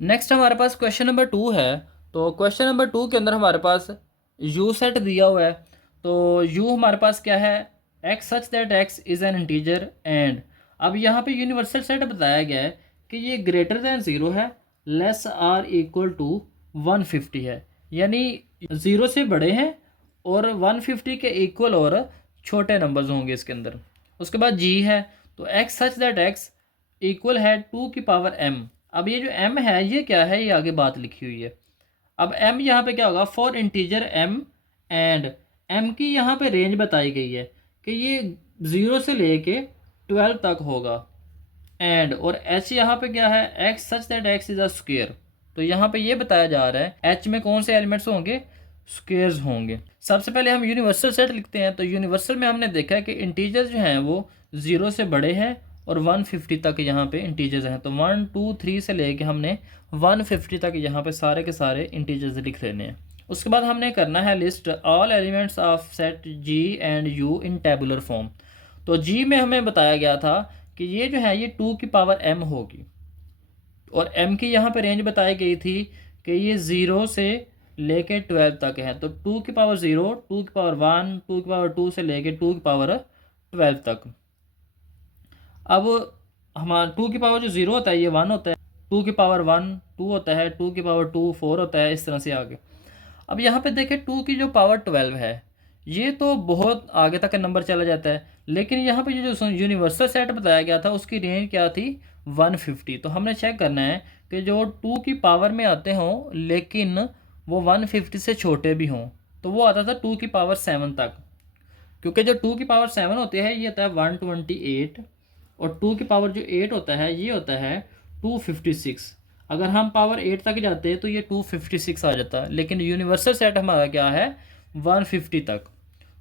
Next हमारे पास question number 2 है। तो क्वेश्चन नंबर 2 के अंदर हमारे पास यू सेट दिया हुआ है। तो यू हमारे पास क्या है, x such that x is an integer and. अब यहाँ पे यूनिवर्सल सेट बताया गया है कि ये ग्रेटर दैन ज़ीरो है, लेस आर इक्वल टू 150 है, यानी ज़ीरो से बड़े हैं और 150 के इक्वल और छोटे नंबर्स होंगे इसके अंदर। उसके बाद जी है, तो x such that x equal है 2 की पावर m। अब ये जो m है ये क्या है, ये आगे बात लिखी हुई है। अब m यहाँ पे क्या होगा, for integer m and m की यहाँ पे रेंज बताई गई है कि ये 0 से लेके 12 तक होगा। एंड और h यहाँ पे क्या है, x such that x is a square. तो यहाँ पे ये बताया जा रहा है h में कौन से एलिमेंट्स होंगे, स्क्वेयर्स होंगे। सबसे पहले हम यूनिवर्सल सेट लिखते हैं। तो यूनिवर्सल में हमने देखा है कि इंटीजर्स जो हैं वो 0 से बड़े हैं और 150 तक यहाँ पे इंटीजर्स हैं। तो 1 2 3 से लेके हमने 150 तक यहाँ पे सारे के सारे इंटीजर्स लिख लेने हैं। उसके बाद हमने करना है list all elements of set G and U in tabular form. तो जी में हमें बताया गया था कि ये जो है ये 2 की पावर m होगी और m की यहाँ पे रेंज बताई गई थी कि ये 0 से लेके 12 तक है। तो 2 की पावर 0, 2 की पावर 1, 2 की पावर 2 से लेके 2 की पावर 12 तक। अब हमारा 2 की पावर जो 0 होता है ये 1 होता है, 2 की पावर 1 2 होता है, 2 की पावर 2 4 होता है, इस तरह से आगे। अब यहाँ पे देखें 2 की जो पावर 12 है ये तो बहुत आगे तक का नंबर चला जाता है, लेकिन यहाँ पे जो यूनिवर्सल सेट बताया गया था उसकी रेंज क्या थी, 150। तो हमने चेक करना है कि जो 2 की पावर में आते हों लेकिन वो 150 से छोटे भी हों। तो वो आता था 2 की पावर 7 तक, क्योंकि जो 2 की पावर 7 होती है ये होता है 128 और 2 की पावर जो 8 होता है ये होता है 256। अगर हम पावर 8 तक जाते हैं तो ये 256 आ जाता है, लेकिन यूनिवर्सल सेट हमारा क्या है, 150 तक।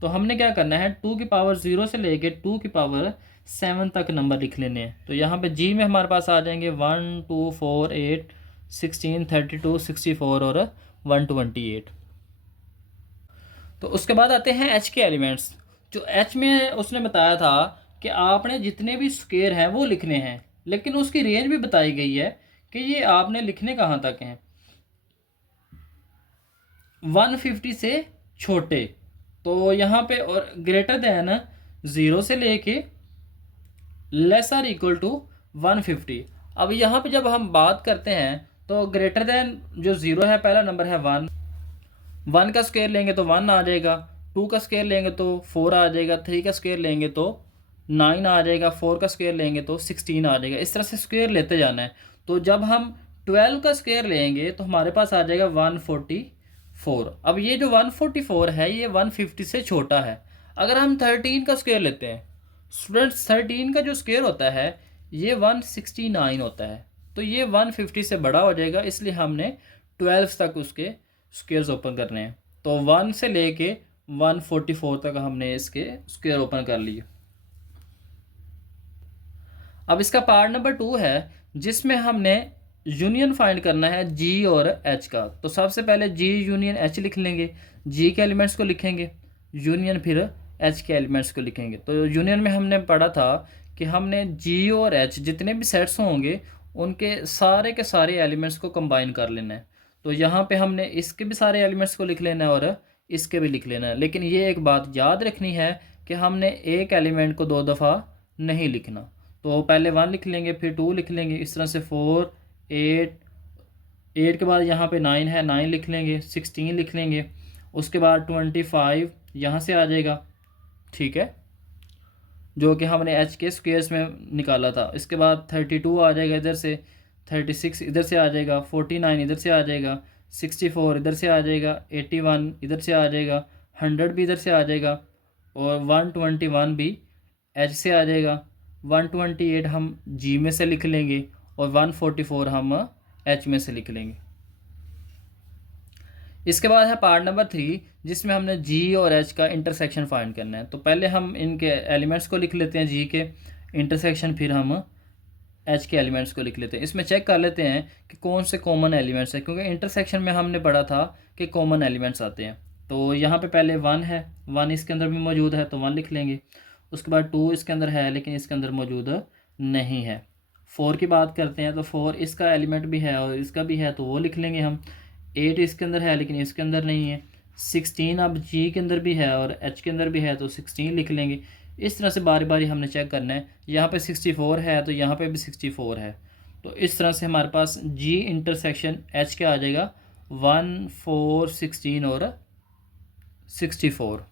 तो हमने क्या करना है, 2 की पावर 0 से लेके 2 की पावर 7 तक नंबर लिख लेने हैं। तो यहाँ पे जी में हमारे पास आ जाएंगे 1 2 4 8 16 32 64 और 128। तो उसके बाद आते हैं एच के एलिमेंट्स। जो एच में उसने बताया था कि आपने जितने भी स्क्वायर हैं वो लिखने हैं, लेकिन उसकी रेंज भी बताई गई है कि ये आपने लिखने कहाँ तक हैं, 150 से छोटे। तो यहाँ पे और ग्रेटर देन 0 से लेके लेस आर इक्वल टू 150। अब यहाँ पे जब हम बात करते हैं तो ग्रेटर देन जो 0 है पहला नंबर है 1, 1 का स्क्वायर लेंगे तो 1 आ जाएगा, 2 का स्क्वायर लेंगे तो 4 आ जाएगा, 3 का स्क्वायर लेंगे तो 9 आ जाएगा, 4 का स्क्वायर लेंगे तो 16 आ जाएगा। इस तरह से स्क्वायर लेते जाना है। तो जब हम 12 का स्क्वायर लेंगे तो हमारे पास आ जाएगा 144। अब ये जो 144 है ये 150 से छोटा है। अगर हम 13 का स्क्वायर लेते हैं स्टूडेंट्स, 13 का जो स्क्वायर होता है ये 169 होता है। तो ये 150 से बड़ा हो जाएगा, इसलिए हमने 12 तक उसके स्क्वेयर्स ओपन करने हैं। तो 1 से लेके 144 तक हमने इसके स्क्वेयर ओपन कर लिए। अब इसका पार्ट नंबर 2 है जिसमें हमने यूनियन फाइंड करना है जी और एच का। तो सबसे पहले जी यूनियन एच लिख लेंगे, जी के एलिमेंट्स को लिखेंगे, यूनियन फिर एच के एलिमेंट्स को लिखेंगे। तो यूनियन में हमने पढ़ा था कि हमने जी और एच जितने भी सेट्स होंगे उनके सारे के सारे एलिमेंट्स को कंबाइन कर लेना है। तो यहाँ पे हमने इसके भी सारे एलिमेंट्स को लिख लेना है और इसके भी लिख लेना है, लेकिन ये एक बात याद रखनी है कि हमने एक एलिमेंट को 2 दफ़ा नहीं लिखना। तो पहले 1 लिख लेंगे फिर 2 लिख लेंगे, इस तरह से 4 8 8 के बाद यहाँ पे 9 है, 9 लिख लेंगे, 16 लिख लेंगे, उसके बाद 25 यहाँ से आ जाएगा, ठीक है, जो कि हमने एच के स्क्वेयर्स में निकाला था। इसके बाद 32 आ जाएगा इधर से, 36 इधर से आ जाएगा, 49 इधर से आ जाएगा, 64 इधर से आ जाएगा, 81 इधर से आ जाएगा, 100 भी इधर से आ जाएगा और 121 भी एच से आ जाएगा। 128 हम जी में से लिख लेंगे और 144 हम एच में से लिख लेंगे। इसके बाद है पार्ट नंबर 3 जिसमें हमने जी और एच का इंटरसेक्शन फाइंड करना है। तो पहले हम इनके एलिमेंट्स को लिख लेते हैं जी के इंटरसेक्शन, फिर हम एच के एलिमेंट्स को लिख लेते हैं। इसमें चेक कर लेते हैं कि कौन से कॉमन एलिमेंट्स हैं, क्योंकि इंटरसेक्शन में हमने पढ़ा था कि कॉमन एलिमेंट्स आते हैं। तो यहाँ पे पहले 1 है, 1 इसके अंदर भी मौजूद है तो 1 लिख लेंगे। उसके बाद 2 इसके अंदर है लेकिन इसके अंदर मौजूद नहीं है, 4 की बात करते हैं तो 4 इसका एलिमेंट भी है और इसका भी है, तो वो लिख लेंगे हम। 8 इसके अंदर है लेकिन इसके अंदर नहीं है। 16 अब जी के अंदर भी है और एच के अंदर भी है, तो 16 लिख लेंगे। इस तरह से बारी बारी हमने चेक करना है। यहाँ पे 64 है तो यहाँ पे भी 64 है। तो इस तरह से हमारे पास जी इंटरसेक्शन एच क्या आ जाएगा, 1 4 16 और 64।